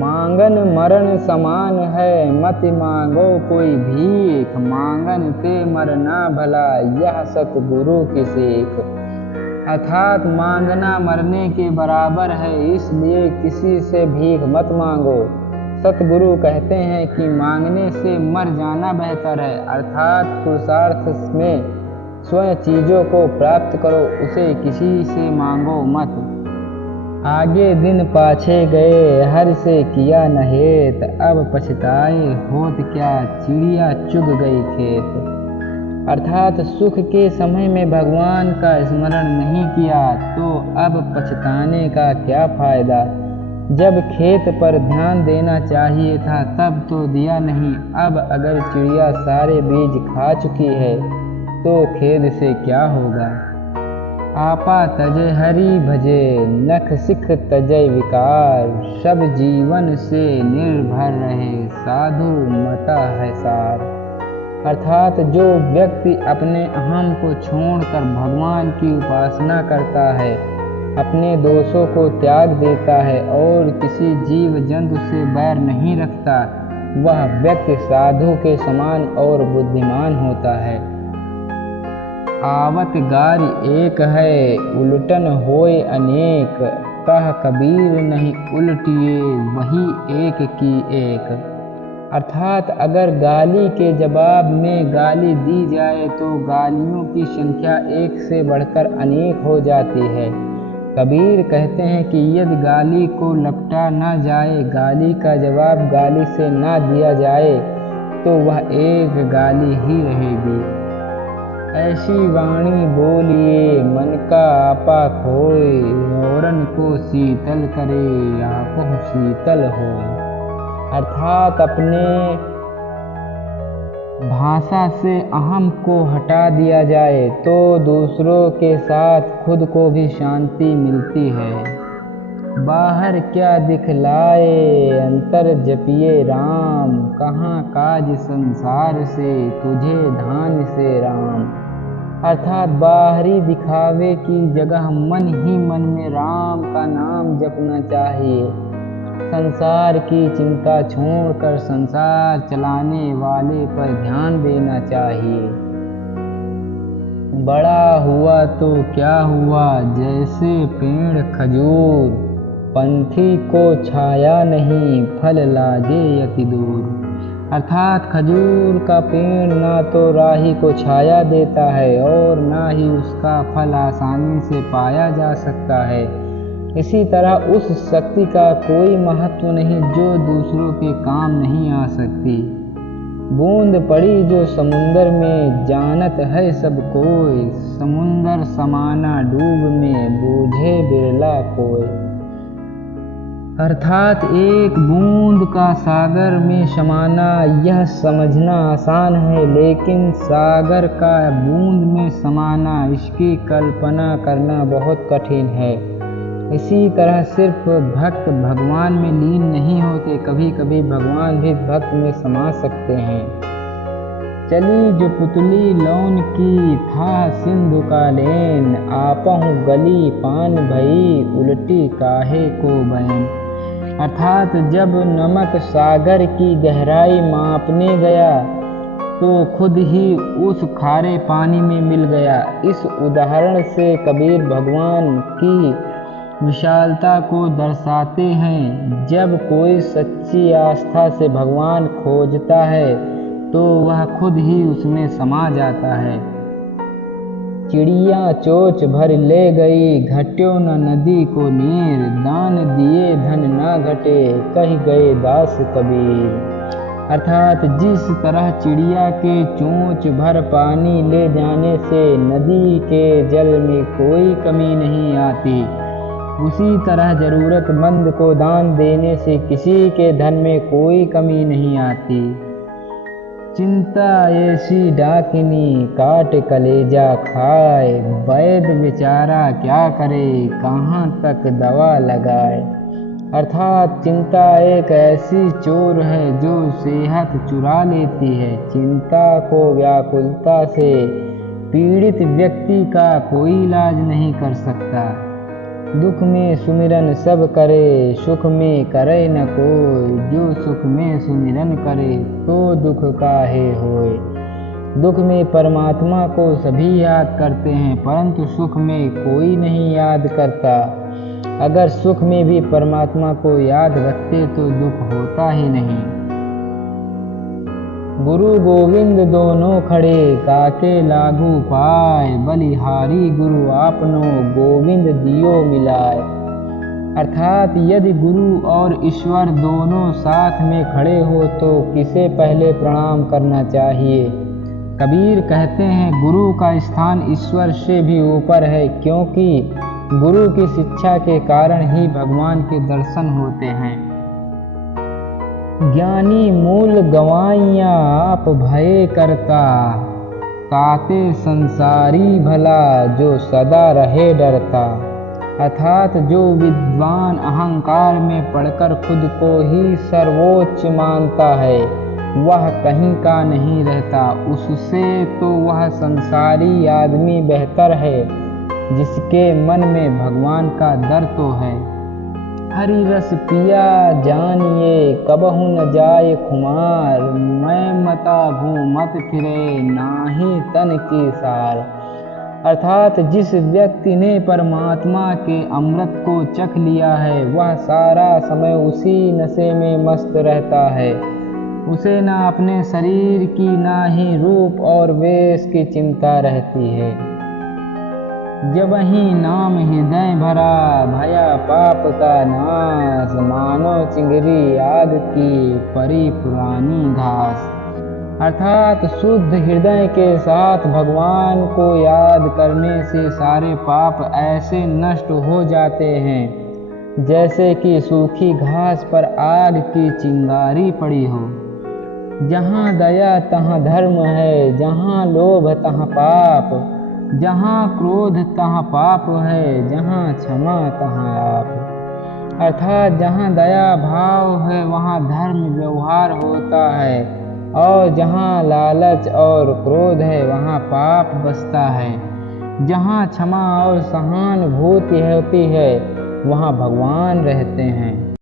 मांगन मरण समान है, मत मांगो कोई भीख। मांगन पे मरना भला, यह सतगुरु की सीख। अर्थात मांगना मरने के बराबर है, इसलिए किसी से भीख मत मांगो। सतगुरु कहते हैं कि मांगने से मर जाना बेहतर है। अर्थात पुरुषार्थ में स्वयं चीज़ों को प्राप्त करो, उसे किसी से मांगो मत। आगे दिन पाछे गए, हर से किया न हेत। अब पछताए होत क्या, चिड़िया चुग गई खेत। अर्थात सुख के समय में भगवान का स्मरण नहीं किया तो अब पछताने का क्या फायदा। जब खेत पर ध्यान देना चाहिए था तब तो दिया नहीं। अब अगर चिड़िया सारे बीज खा चुकी है तो खेद से क्या होगा। आपा तजय हरि भजे, नख सिख तजय विकार। सब जीवन से निर्भर रहे, साधु मता है सार। अर्थात जो व्यक्ति अपने अहम को छोड़कर भगवान की उपासना करता है, अपने दोषों को त्याग देता है और किसी जीव जंतु से बैर नहीं रखता, वह व्यक्ति साधु के समान और बुद्धिमान होता है। आवत गारी एक है, उलटन होए अनेक। कह कबीर नहीं उलटिए, वही एक की एक। अर्थात अगर गाली के जवाब में गाली दी जाए तो गालियों की संख्या एक से बढ़कर अनेक हो जाती है। कबीर कहते हैं कि यदि गाली को लपटा न जाए, गाली का जवाब गाली से ना दिया जाए तो वह एक गाली ही रहेगी। ऐसी वाणी बोलिए, मन का आपा खोए। औरन को शीतल करे, आपो शीतल होए। अर्थात अपने भाषा से अहम को हटा दिया जाए तो दूसरों के साथ खुद को भी शांति मिलती है। बाहर क्या दिखलाए, अंतर जपिए राम। कहाँ काज संसार से, तुझे धान से राम। अर्थात बाहरी दिखावे की जगह मन ही मन में राम का नाम जपना चाहिए। संसार की चिंता छोड़कर संसार चलाने वाले पर ध्यान देना चाहिए। बड़ा हुआ तो क्या हुआ, जैसे पेड़ खजूर। पंथी को छाया नहीं, फल लागे अति दूर। अर्थात खजूर का पेड़ ना तो राही को छाया देता है और ना ही उसका फल आसानी से पाया जा सकता है। इसी तरह उस शक्ति का कोई महत्व नहीं जो दूसरों के काम नहीं आ सकती। बूंद पड़ी जो समुंदर में, जानत है सब कोई। समुंदर समाना डूब में, बूझे बिरला कोई। अर्थात एक बूंद का सागर में समाना यह समझना आसान है, लेकिन सागर का बूंद में समाना, इसकी कल्पना करना बहुत कठिन है। इसी तरह सिर्फ भक्त भगवान में लीन नहीं होते, कभी कभी भगवान भी भक्त में समा सकते हैं। चली जो पुतली लौन की, था सिंधु का लेन। आपहु गली पान भई, उलटी काहे को बैन। अर्थात जब नमक सागर की गहराई मापने गया तो खुद ही उस खारे पानी में मिल गया। इस उदाहरण से कबीर भगवान की विशालता को दर्शाते हैं। जब कोई सच्ची आस्था से भगवान खोजता है तो वह खुद ही उसमें समा जाता है। चिड़िया चोच भर ले गई, घट्यो न नदी को नीर। दान दिए धन ना घटे, कह गए दास कबीर। अर्थात जिस तरह चिड़िया के चोंच भर पानी ले जाने से नदी के जल में कोई कमी नहीं आती, उसी तरह जरूरतमंद को दान देने से किसी के धन में कोई कमी नहीं आती। चिंता ऐसी डाकिनी, काट कलेजा खाए। वैद्य बेचारा क्या करे, कहाँ तक दवा लगाए। अर्थात चिंता एक ऐसी चोर है जो सेहत चुरा लेती है। चिंता को व्याकुलता से पीड़ित व्यक्ति का कोई इलाज नहीं कर सकता। दुख में सुमिरन सब करे, सुख में करे न कोई। जो सुख में सुमिरन करे, तो दुख काहे होए। दुख में परमात्मा को सभी याद करते हैं, परंतु सुख में कोई नहीं याद करता। अगर सुख में भी परमात्मा को याद रखते तो दुख होता ही नहीं। गुरु गोविंद दोनों खड़े, काके लागू पाए। बलिहारी गुरु आपनो, गोविंद दियो मिलाए। अर्थात यदि गुरु और ईश्वर दोनों साथ में खड़े हो तो किसे पहले प्रणाम करना चाहिए। कबीर कहते हैं, गुरु का स्थान ईश्वर से भी ऊपर है, क्योंकि गुरु की शिक्षा के कारण ही भगवान के दर्शन होते हैं। ज्ञानी मूल गवाइयाँ आप भये करता, काते संसारी भला जो सदा रहे डरता। अर्थात जो विद्वान अहंकार में पड़कर खुद को ही सर्वोच्च मानता है, वह कहीं का नहीं रहता। उससे तो वह संसारी आदमी बेहतर है, जिसके मन में भगवान का डर तो है। हरि रस पिया जानिए, कबहु न जाए खुमार। मैं मता घूमत फिरे, नाहि तन की सार। अर्थात जिस व्यक्ति ने परमात्मा के अमृत को चख लिया है, वह सारा समय उसी नशे में मस्त रहता है। उसे ना अपने शरीर की, ना ही रूप और वेश की चिंता रहती है। जब ही नाम हृदय भरा, भया पाप का नाश। मानो चिंगरी आग की, परी पुरानी घास। अर्थात शुद्ध हृदय के साथ भगवान को याद करने से सारे पाप ऐसे नष्ट हो जाते हैं, जैसे कि सूखी घास पर आग की चिंगारी पड़ी हो। जहाँ दया तहाँ धर्म है, जहाँ लोभ तहाँ पाप। जहाँ क्रोध तहाँ पाप है, जहाँ क्षमा तहाँ आप। अर्थात जहाँ दया भाव है, वहाँ धर्म व्यवहार होता है, और जहाँ लालच और क्रोध है, वहाँ पाप बसता है। जहाँ क्षमा और सहानुभूति होती है, वहाँ भगवान रहते हैं।